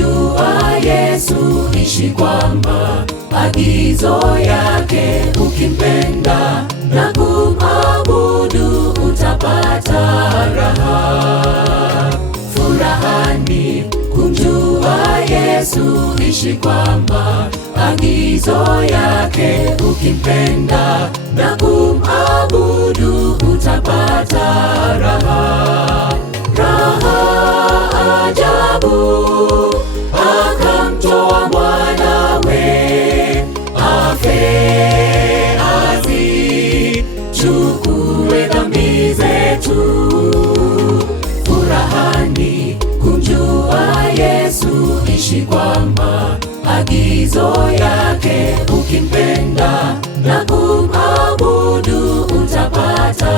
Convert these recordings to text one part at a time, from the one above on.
kumjua Yesu, ishi kwa maagizo yake. Ukimpenda na kumwabudu utapata raha. Furahani kumjua Yesu, ishi kwa maagizo yake. Ukimpenda na kumwabudu utapata raha. Raha ajabu, akamtoa mwanawe afe azichukue dhambi zetu. Furahani kumjua Yesu, ishi kwa maagizo yake. Ukimpenda na kumwabudu utapata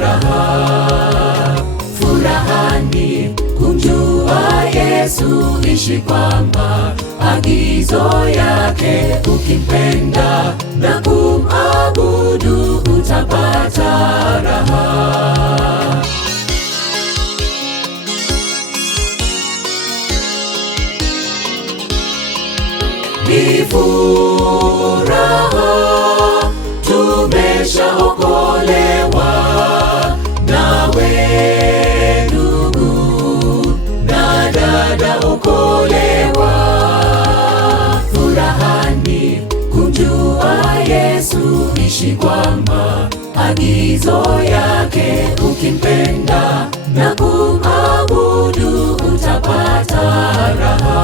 raha. Furahani kumjua Yesu, ishi kwa maagizo yake. Ukimpenda na kumwabudu utapata raha. Ni furaha, tumeshaokolewa. Nawe ndugu na dada, okolewa. Furahani kumjua Yesu, ishi kwa maagizo yake. Ukimpenda na kumwabudu utapata raha.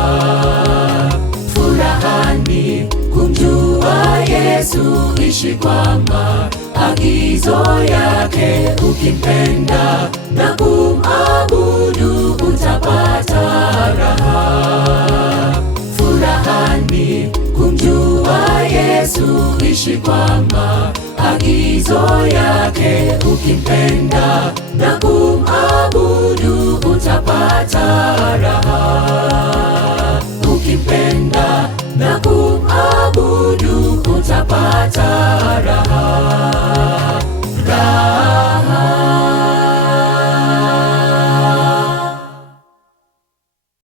Furahani kumjua Yesu, ishi kwa maagizo yake. Ukimpenda na kumwabudu utapata raha. Furahani kumjua Yesu, ishi kwa maagizo yake. Ukimpenda na kumwabudu utapata raha. Ukimpenda na kumwabudu utapata raha.